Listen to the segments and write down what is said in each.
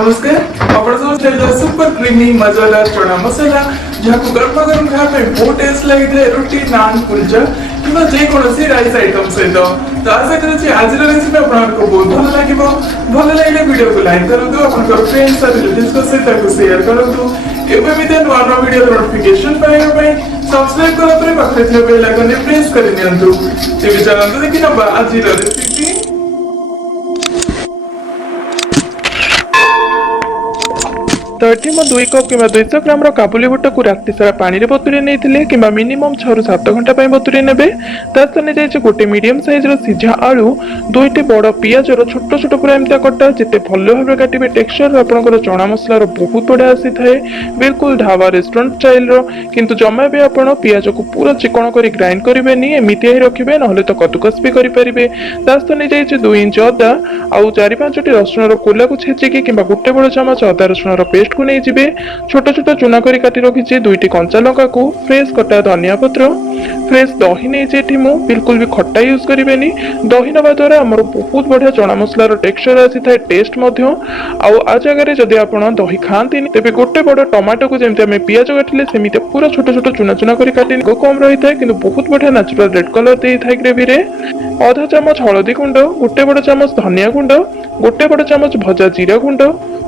नमस्कार आपण सब सुपर क्रीमी मजेदार चना मसाला जहाँ गरमा गरम खाया बहुत टेस्ट लगी रोटी नान कुलचा कि जेकोसी राइस आइटम सहित तो आशा करें आज रेसिपी आपको बहुत भल लगे भल लगे वीडियो को लाइक करूँ आप फ्रेंड्स और रिलेटिव्स सहित शेयर करूँ एवं नुआ नुआ वीडियो नोटिफिकेशन पाइबा सब्सक्राइब करा पाखे बेल आइकन प्रेस कर दिंतु तेज चलते देखी ना आज रेसिपी। तो ये मैं 2 कप कि 200 ग्राम काबुली बुटा को राति सारा पानी रे बतुरे नहीं कि मिनिमम 6 ରୁ 7 घंटा बतुरे ने गोटे मीडियम साइज सिझा आलू 2टी बड़ पियाज छोट छोट पूरा एमती कटा जिते भल भाव काटे टेक्सचर आपंकर चना मसलार बहुत बढ़िया आसी थाए बिल्कुल ढाबा रेस्टोरेंट स्टाइल किंतु जमा भी आप पियाज को पूरा चिकन कर ग्राइंड करेंगे एमती ही रखिए ना तो कदुकस भी करेंगे। सहित नहीं 2 इंच अदा आउ 4-5टी रसुण कोला को छेचिकी कि गोटे बड़ चामच अदा रसुण पेस्ट को नहीं जिबे छोट छोट चुना करी काटी रखी 2टी कंचा लंका को फ्रेश कटा धनिया पत्र फ्रेश दही नहीं मु बिल्कुल भी खट्टा यूज करेनि दही नवा द्वारा आमर बहुत बढ़िया चना मसलार टेक्सचर आसी थाए टेस्ट आ जगह जदि आप दही खाती तेज गोटे बड़ टमाटो को जमी आम पियाज काटिले सेमती पूरा छोट छोट चुना चुना कर काटी कम रही है कि बहुत बढ़िया नेचुरल रेड कलर दे था ग्रेवी रे आधा चामच हलदी गुंड गोटे बड़ चामच धनिया गुंड गोटे बड़ चामच भजा जीरा गुंड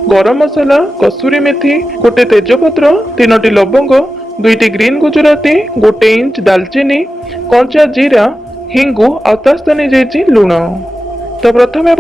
गरम मसला कसूरी मेथी गोटे तेजपत्र 3टी लवंग 2टी ग्रीन गुजराती गोटे इंच दालचीनी कंचा जीरा हिंगु आतास्त नहीं लुण। तो प्रथमे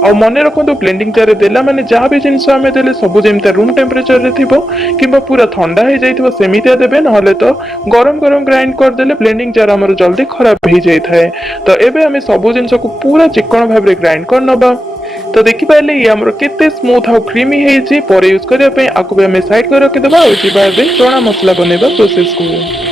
और मन रखु ब्लेंडिंग जार देला माने जहाँ भी जिनस आम देले सब जमी रूम टेम्परेचर रे थिबो किंबा पूरा ठंडा हो जाइथिबो सेमितिया देबे नहले तो गरम गरम ग्राइंड कर देले ब्लेंडिंग जार हमर जल्दी खराब हो जाय थाए। तो एबे हमें सब जिनस को पूरा चिकन भाव रे ग्राइंड कर नबा। तो देखि पाइले ये हमर केते स्मूथ और क्रीमी हे छी पर यूज करिया पे आकु भी हमें साइड कर रखि देबा और जिबा बे चना मसला बनेबा प्रोसेस को।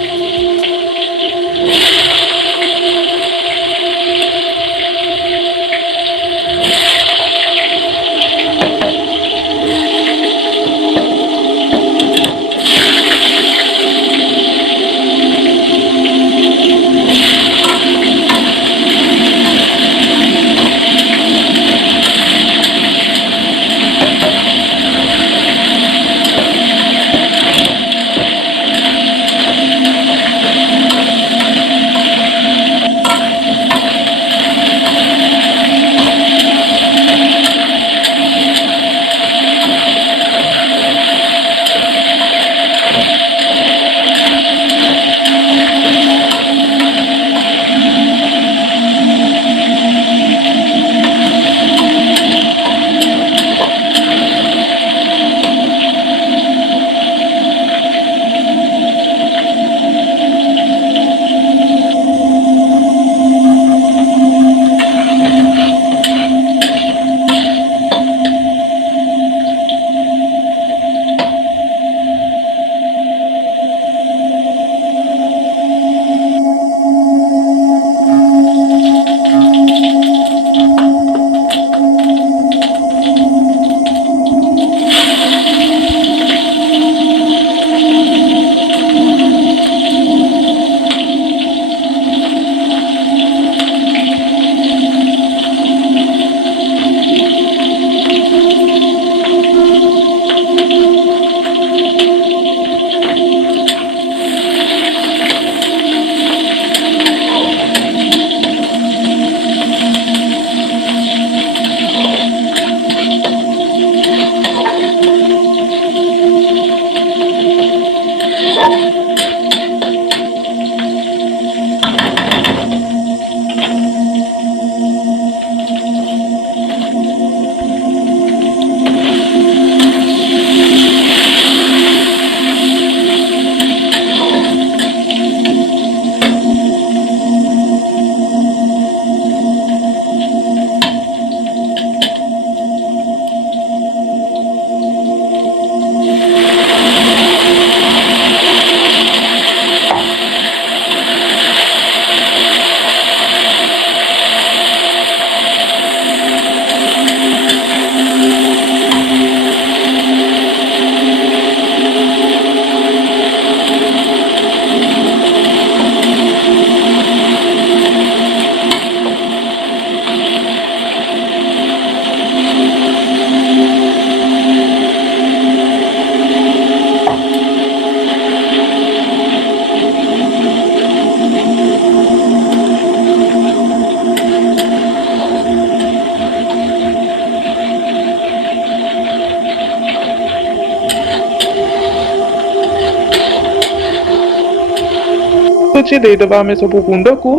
ଫୁଟୁଛି ଦେଇଦେବା ଆମେ ସବୁ ଗୁଣ୍ଡକୁ,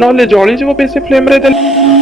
ନହେଲେ ଜଳିଯିବ ବେଶୀ ଫ୍ଲେମ୍ରେ ଦେଲେ।